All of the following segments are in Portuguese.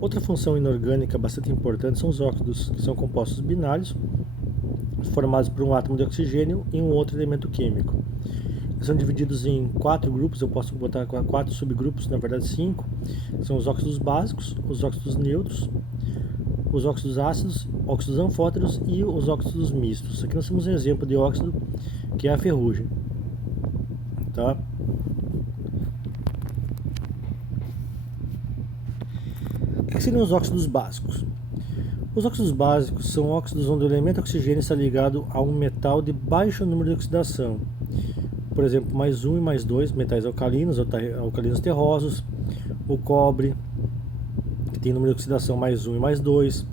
Outra função inorgânica bastante importante são os óxidos, que são compostos binários, formados por um átomo de oxigênio e um outro elemento químico. Eles são divididos em 4 grupos, eu posso botar 4 subgrupos, na verdade 5. São os óxidos básicos, os óxidos neutros, os óxidos ácidos, óxidos anfóteros e os óxidos mistos. Aqui nós temos um exemplo de óxido, que é a ferrugem. Tá? O que seriam os óxidos básicos? Os óxidos básicos são óxidos onde o elemento oxigênio está ligado a um metal de baixo número de oxidação. Por exemplo, mais 1 e mais 2, metais alcalinos, alcalinos terrosos, o cobre, que tem número de oxidação mais 1 e mais 2,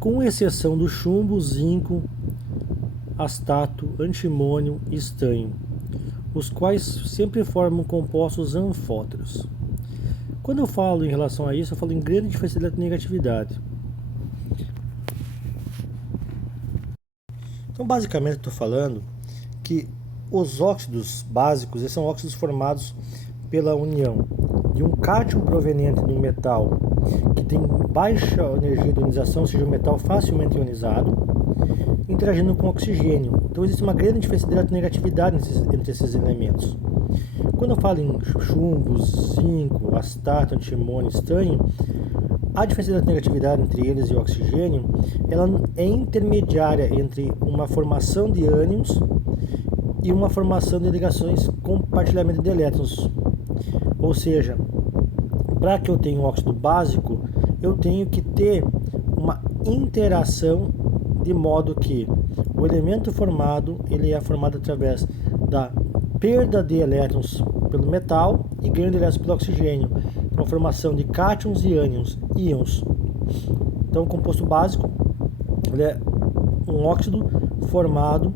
com exceção do chumbo, zinco, astato, antimônio e estanho, os quais sempre formam compostos anfóteros. Quando eu falo em relação a isso, eu falo em grande diferença de negatividade. Então, basicamente, estou falando que os óxidos básicos, eles são óxidos formados pela união de um cátion proveniente de um metal que tem baixa energia de ionização, ou seja, um metal facilmente ionizado, interagindo com oxigênio. Então existe uma grande diferença de eletronegatividade entre esses elementos. Quando eu falo em chumbo, zinco, astato, antimônio, estanho, a diferença de eletronegatividade entre eles e o oxigênio, ela é intermediária entre uma formação de ânions e uma formação de ligações compartilhamento de elétrons. Ou seja, para que eu tenha um óxido básico, eu tenho que ter uma interação de modo que o elemento formado, ele é formado através da perda de elétrons pelo metal e ganho de elétrons pelo oxigênio. Então, a formação de cátions e ânions, íons. Então, o composto básico, ele é um óxido formado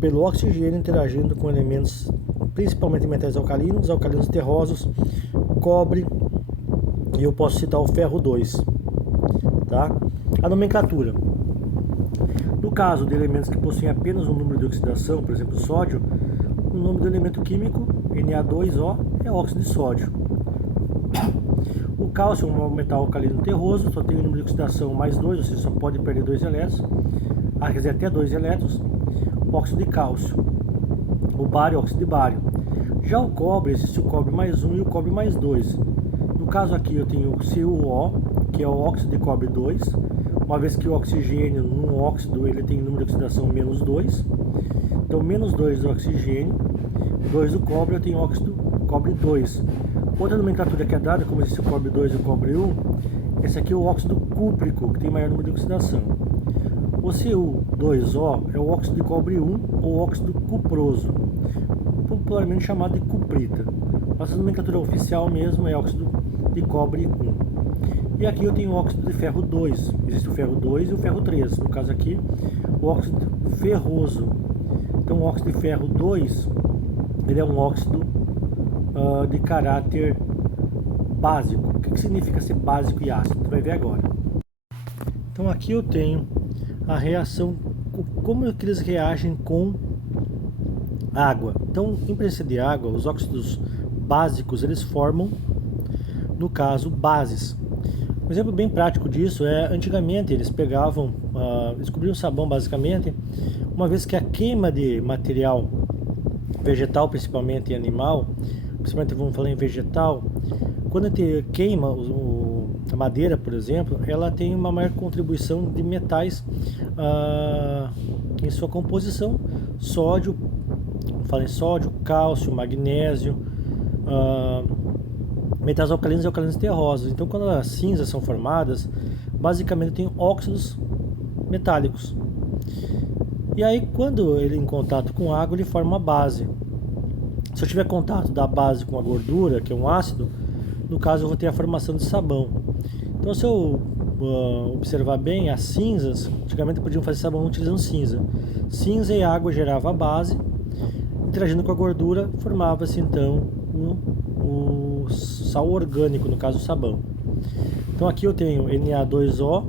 pelo oxigênio interagindo com elementos, principalmente metais alcalinos, alcalinos terrosos, cobre, e eu posso citar o ferro 2. Tá? A nomenclatura. No caso de elementos que possuem apenas um número de oxidação, por exemplo, sódio, o nome do elemento químico, Na2O, é óxido de sódio. O cálcio é um metal alcalino terroso, só tem um número de oxidação mais 2, ou seja, só pode perder 2 elétrons, quer dizer, até 2 elétrons, óxido de cálcio. O bário é óxido de bário. Já o cobre, existe o cobre mais 1 e o cobre mais 2. No caso aqui eu tenho o CuO, que é o óxido de cobre 2, uma vez que o oxigênio num óxido ele tem número de oxidação menos 2. Então menos 2 do oxigênio, 2 do cobre, eu tenho óxido cobre 2. Outra nomenclatura que é dada, como existe o cobre 2 e o cobre 1, esse aqui é o óxido cúprico, que tem maior número de oxidação. O Cu2O é o óxido de cobre 1 ou óxido cuproso, popularmente chamado de cuprita. Nossa nomenclatura oficial mesmo é óxido de cobre 1. E aqui eu tenho o óxido de ferro 2. Existe o ferro 2 e o ferro 3. No caso aqui, o óxido ferroso. Então o óxido de ferro 2, ele é um óxido de caráter básico. O que significa ser básico e ácido? Você vai ver agora. Então aqui eu tenho a reação, como é que eles reagem com água. Então, em presença de água, os óxidos básicos, eles formam, no caso, bases. Um exemplo bem prático disso é, antigamente, eles pegavam, descobriam sabão basicamente, uma vez que a queima de material vegetal, principalmente animal, principalmente vamos falar em vegetal, quando a gente queima a madeira, por exemplo, ela tem uma maior contribuição de metais em sua composição, sódio, fala em sódio, cálcio, magnésio, metais alcalinos e alcalinos terrosos. Então, quando as cinzas são formadas, basicamente tem óxidos metálicos. E aí, quando ele em contato com água, ele forma uma base. Se eu tiver contato da base com a gordura, que é um ácido, no caso eu vou ter a formação de sabão. Então, se eu observar bem, as cinzas, antigamente podiam fazer sabão utilizando cinza. Cinza e água gerava a base, interagindo com a gordura, formava-se então o sal orgânico, no caso o sabão. Então aqui eu tenho Na2O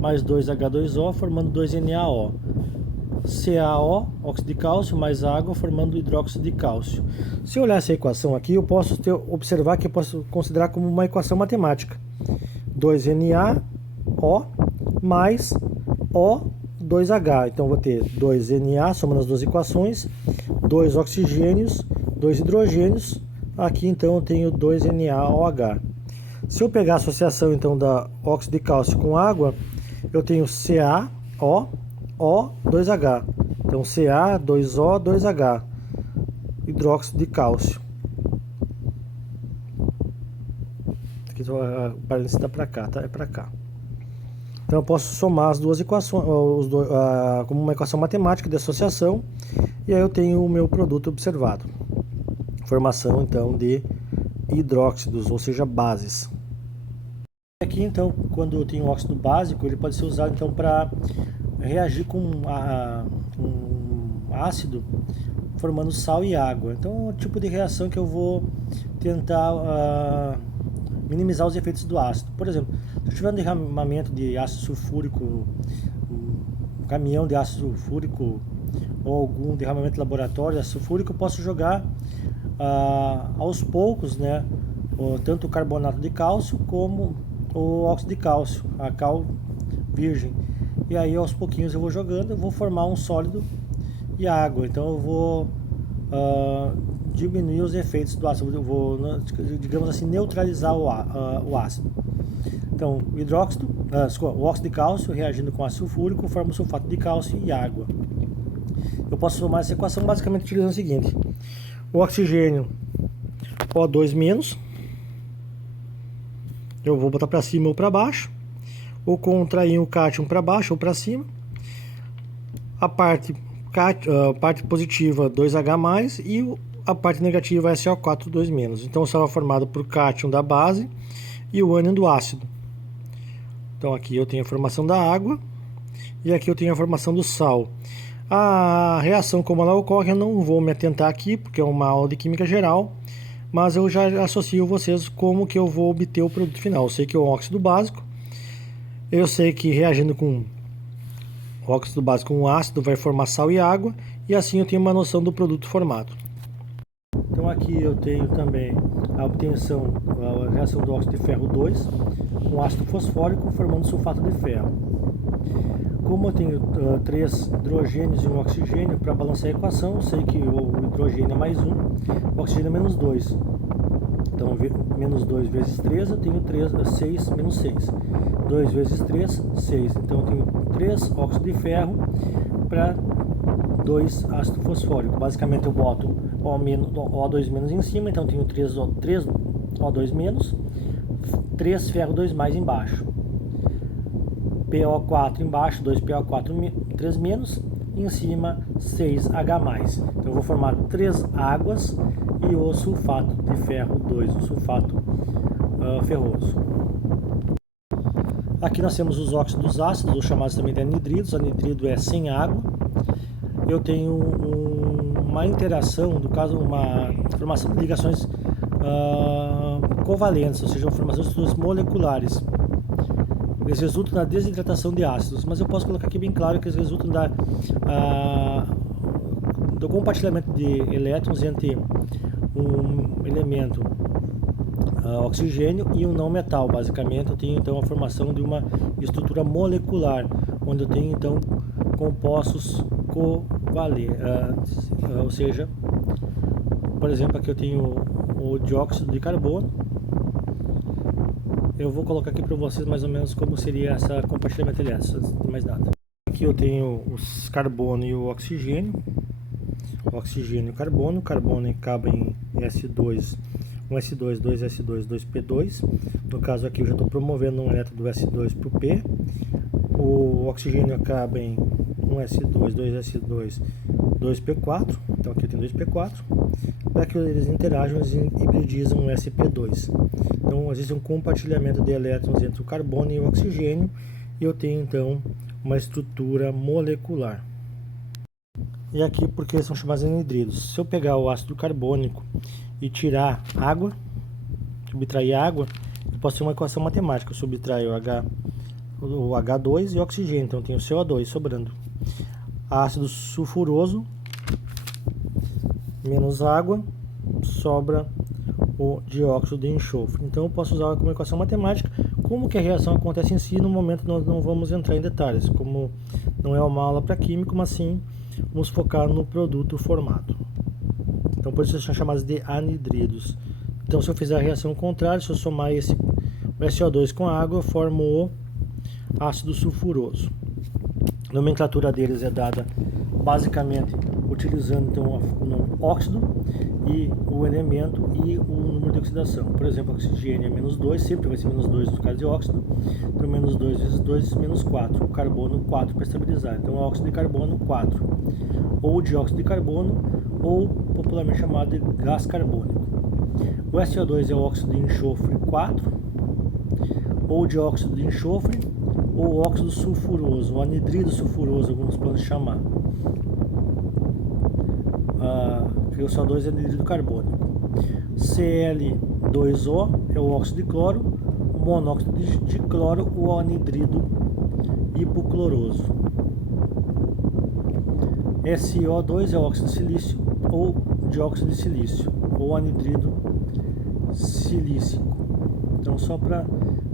mais 2H2O formando 2NaO. CaO, óxido de cálcio, mais água formando hidróxido de cálcio. Se eu olhar essa equação aqui, eu posso observar que eu posso considerar como uma equação matemática. 2NaO mais O2H. Então vou ter 2Na, somando as duas equações, 2 oxigênios, 2 hidrogênios. Aqui então eu tenho 2NaOH. Se eu pegar a associação então da óxido de cálcio com água, eu tenho CaO, O2H. Então Ca, 2O, 2H, hidróxido de cálcio. Aqui a parênteses está para cá, tá? É para cá. Então eu posso somar as duas equações, como uma equação matemática de associação, e aí eu tenho o meu produto observado. Formação então de hidróxidos, ou seja, bases. Aqui então, quando eu tenho um óxido básico, ele pode ser usado então para reagir com um ácido, formando sal e água. Então é o tipo de reação que eu vou tentar minimizar os efeitos do ácido. Por exemplo, se eu tiver um derramamento de ácido sulfúrico, um caminhão de ácido sulfúrico ou algum derramamento de laboratório de ácido sulfúrico, eu posso jogar aos poucos, né, tanto o carbonato de cálcio como o óxido de cálcio, a cal virgem. E aí aos pouquinhos eu vou jogando, eu vou formar um sólido e água. Então eu vou diminuir os efeitos do ácido, eu vou, digamos assim, neutralizar o ácido. Então o óxido de cálcio reagindo com ácido sulfúrico forma o sulfato de cálcio e água. Eu posso formar essa equação basicamente utilizando o seguinte: o oxigênio O2-, eu vou botar para cima ou para baixo, ou contrair o cátion para baixo ou para cima. A parte positiva 2H+, e a parte negativa SO4 2-. Então será formado por cátion da base e o ânion do ácido. Então aqui eu tenho a formação da água e aqui eu tenho a formação do sal. A reação como ela ocorre eu não vou me atentar aqui, porque é uma aula de química geral, mas eu já associo vocês como que eu vou obter o produto final. Eu sei que é o óxido básico, eu sei que reagindo com o óxido básico com ácido vai formar sal e água, e assim eu tenho uma noção do produto formado. Então aqui eu tenho também a obtenção, a reação do óxido de ferro 2 com ácido fosfórico formando sulfato de ferro. Como eu tenho 3 hidrogênios e um oxigênio, para balancear a equação, eu sei que o hidrogênio é mais 1, o oxigênio é menos 2. Então, menos 2 vezes 3, eu tenho 6 menos 6. 2 vezes 3, 6. Então, eu tenho 3 óxido de ferro para 2 ácido fosfórico. Basicamente, eu boto O2- em cima, então eu tenho 3 O2-, 3 ferro 2+ embaixo. PO4 embaixo, 2PO4 3-, em cima 6H+. Então eu vou formar 3 águas e o sulfato de ferro 2, o sulfato ferroso. Aqui nós temos os óxidos ácidos, ou chamados também de anidridos. Anidrido é sem água. Eu tenho uma interação, no caso uma formação de ligações covalentes, ou seja, uma formação de estruturas moleculares. Eles resultam na desidratação de ácidos, mas eu posso colocar aqui bem claro que eles resultam do compartilhamento de elétrons entre um elemento oxigênio e um não metal. Basicamente eu tenho então a formação de uma estrutura molecular, onde eu tenho então compostos covalentes, ou seja, por exemplo, aqui eu tenho o dióxido de carbono. Eu vou colocar aqui para vocês mais ou menos como seria essa compartilhamento elétrico, antes de mais nada. Aqui eu tenho os carbono e o oxigênio. O oxigênio e o carbono. O carbono acaba em S2, 1s2, 2s2, 2p2. No caso aqui eu já estou promovendo um elétron do S2 para o P. O oxigênio acaba em 1s2, 2s2, 2p4. Então aqui eu tenho 2p4. Para que eles interajam, eles hibridizam um sp2. Então existe um compartilhamento de elétrons entre o carbono e o oxigênio, e eu tenho então uma estrutura molecular. E aqui porque são chamados anidridos. Se eu pegar o ácido carbônico e tirar água, subtrair água, eu posso ter uma equação matemática. Eu subtraio o H2 e o oxigênio, então eu tenho CO2 sobrando. Ácido sulfuroso menos água, sobra o dióxido de enxofre. Então eu posso usar como equação matemática, Como que a reação acontece em si, no momento nós não vamos entrar em detalhes, como não é uma aula para químico, mas sim vamos focar no produto formado. Então por isso eles são chamados de anidridos. Então se eu fizer a reação contrária, se eu somar o SO2 com a água, eu formo o ácido sulfuroso. A nomenclatura deles é dada basicamente utilizando então o nome óxido e o elemento e o número de oxidação. Por exemplo, oxigênio é -2, sempre vai ser -2 no caso de óxido. Então -2 vezes 2, -4. O carbono 4 para estabilizar. Então óxido de carbono 4. Ou dióxido de carbono, ou popularmente chamado de gás carbônico. O SO2 é o óxido de enxofre 4, ou dióxido de enxofre, ou óxido sulfuroso, o anidrido sulfuroso, alguns podem chamar. Que o CO2 é anidrido carbônico. Cl2O é o óxido de cloro, o monóxido de cloro, o anidrido hipocloroso. SO2 é o óxido de silício ou dióxido de silício, ou anidrido silícico. Então, só para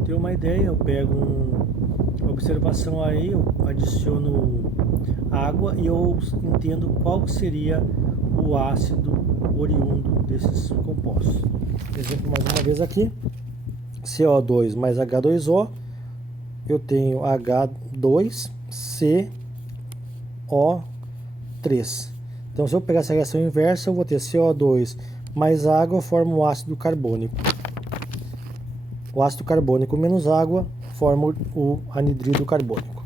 ter uma ideia, eu pego uma observação aí, eu adiciono água e eu entendo qual seria o ácido oriundo desses compostos. Exemplo mais uma vez aqui, CO2 mais H2O, eu tenho H2CO3. Então se eu pegar essa reação inversa, eu vou ter CO2 mais água, forma o ácido carbônico. O ácido carbônico menos água forma o anidrido carbônico.